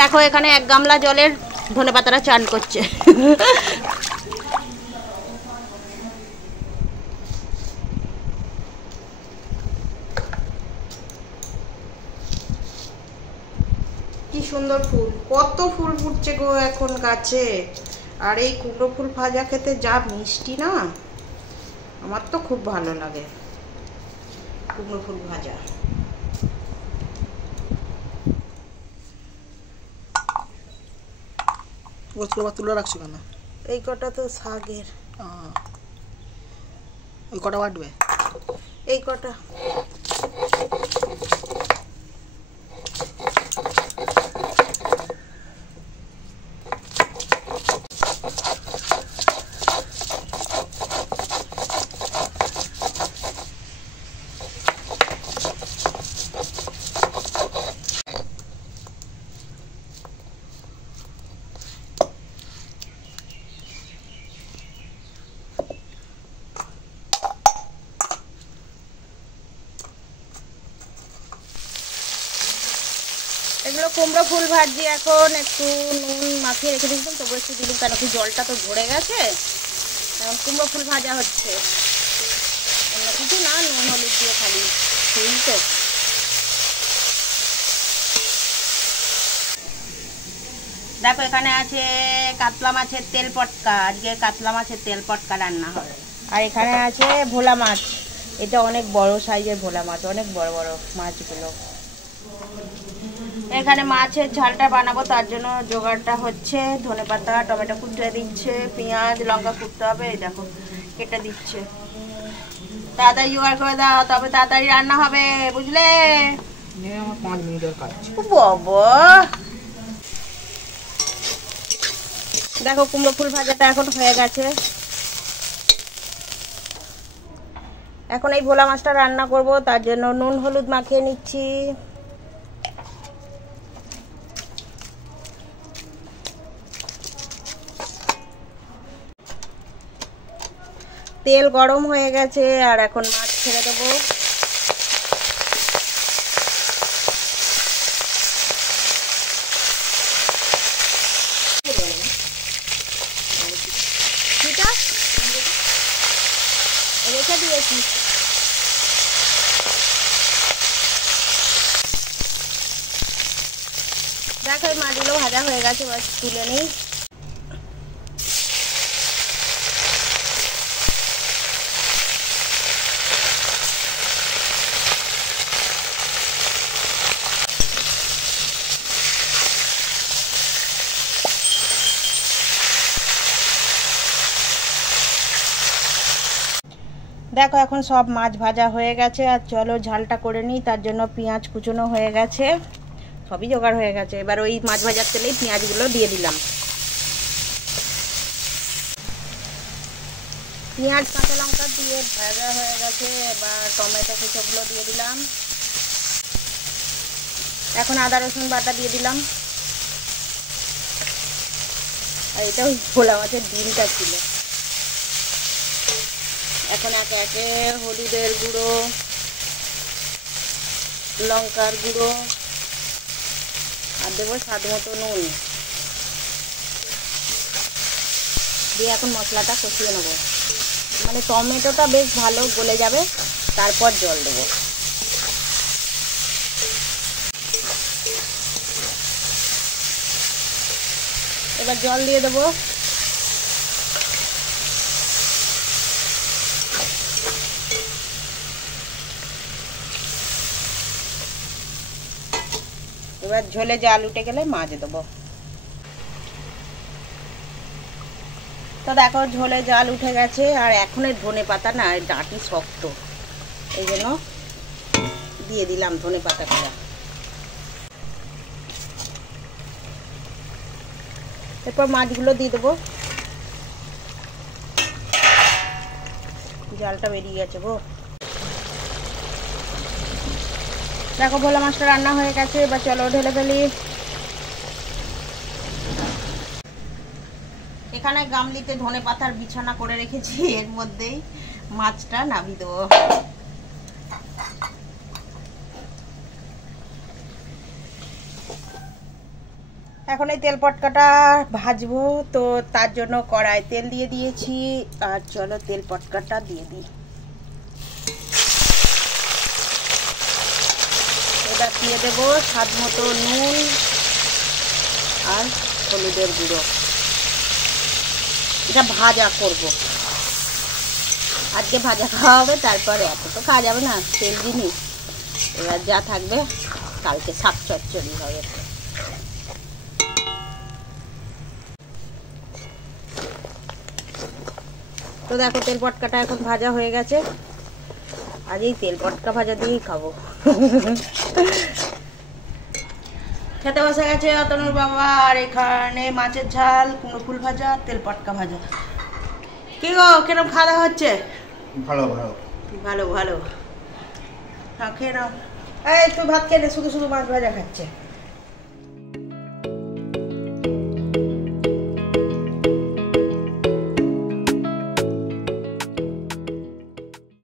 দেখো এখানে এক গামলা জলের ধনেপাতাটা চান করছে। কি সুন্দর ফুল, কত ফুল ফুটছে গো এখন গাছে। আর এই কুমড়ো ফুল ভাজা খেতে যা মিষ্টি না, আমার তো খুব ভালো লাগে কুমড়ো ফুল ভাজা। তুলে রাখছো কেন? এই কটা তো শাকের। ওই কটা বাটবে? এই কটা। এগুলো কুমড়ো ফুল ভাজি এখন একটু নুন মাখিয়ে রেখে দিয়েছিলাম, তবু একটু দিলাম কেন কি জলটা তো ঝরে গেছে। এখন কুমড়ো ফুল ভাজা হচ্ছে, অন্য কিছু না, নুন হলুদ দিয়ে খালি ফুল তো। দেখো এখানে আছে কাতলা মাছের তেল পটকা, আজকে কাতলা মাছের তেল পটকা রান্না হবে। আর এখানে আছে ভোলা মাছ, এটা অনেক বড় সাইজের ভোলা মাছ, অনেক বড় বড় মাছগুলো। এখানে মাছের ঝালটা বানাবো, তার জন্য জোগাড়টা হচ্ছে ধনেপাতা, টমেটো কুটে দিচ্ছে, পেঁয়াজ লঙ্কা কুটতে হবে, এই দেখো কেটে দিচ্ছে। তাড়াতাড়ি জোগাড় করে দাও, তবে তাড়াতাড়ি রান্না হবে, বুঝলে? 5 মিনিটের কাজ। বাবা দেখো কুমড়ো ফুল ভাজাটা এখন হয়ে গেছে। এখন এই ভোলা মাছটা রান্না করব, তার জন্য নুন হলুদ মাখিয়ে নিচ্ছি। তেল গরম হয়ে গেছে, আর এখন মাছ ছেড়ে দেবো। রেখে দিয়েছি। দেখো এই মাছগুলো ভাজা হয়ে গেছে, এবার তুলে নিই। দেখো এখন সব মাছ ভাজা হয়ে গেছে, আর চলো ঝালটা করে নিই। তার জন্য পেঁয়াজ কুচনো হয়ে গেছে, সবই জোগাড় হয়ে গেছে। এবার ওই মাছ ভাজার তেলেই পেঁয়াজগুলো দিয়ে দিলাম। পেঁয়াজ কাঁচা লঙ্কা দিয়ে ভাজা হয়ে গেছে, এবার টমেটো কুচোগুলো দিয়ে দিলাম। এখন আদা রসুন বাটা দিয়ে দিলাম। আর এটা ওই ভোলা মাছের ডিমটা ছিল। এখন একে একে হলুদের গুঁড়ো, লঙ্কার গুঁড়ো, আর দেবো স্বাদ মতো নুন দিয়ে এখন মশলাটা কষিয়ে নেবো। মানে টমেটোটা বেশ ভালো গলে যাবে, তারপর জল দেবো। এবার জল দিয়ে দেবো। এবার ঝোলে জাল উঠে গেলে মাছ দেবো। তো দেখো ঝোলে জাল উঠে গেছে, আর এখন এই ধনে পাতা না ডাঁটি শক্ত, এই জন্য দিয়ে দিলাম ধনে পাতাটা। এরপর মাছগুলো দিয়ে দেবো। জালটা বেরিয়ে গেছে গো। দেখো ভোলা মাছটা রান্না হয়ে গেছে, এবার চলো ঢেলে ফেলি। এখানে গামলিতে ধনে পাতার বিছানা করে রেখেছি, এর মধ্যেই মাছটা নামিয়ে দেবো। এখন এই তেল পটকাটা ভাজবো, তো তার জন্য কড়াই তেল দিয়ে দিয়েছি। আর চলো তেল পটকাটা দিয়ে দিই। এবার দিয়ে দেবো স্বাদ মতো নুন আর হলুদের গুঁড়ো। এটা ভাজা করব, আজকে ভাজা খাওয়া হবে, তারপরে এত তো খাওয়া যাবে না তেল জিনিস। এবার যা থাকবে কালকে শাক চচ্চড়ি হবে। তো দেখো তেল পটকাটা এখন ভাজা হয়ে গেছে। আজ এই তেল পটকা ভাজা দিয়েই খাবো। খেতে বসে গেছে অতনুর বাবা। আর এখানে মাছের ঝাল, কুমড়ো ফুল ভাজা, তেল পটকা ভাজা। কি গো, কিরম খাওয়া দাওয়া হচ্ছে? ভালো ভালো ভালো ভালো। খেয়ে নাও। এই তুই ভাত খেয়ে নে, শুধু শুধু মাছ ভাজা খাচ্ছে।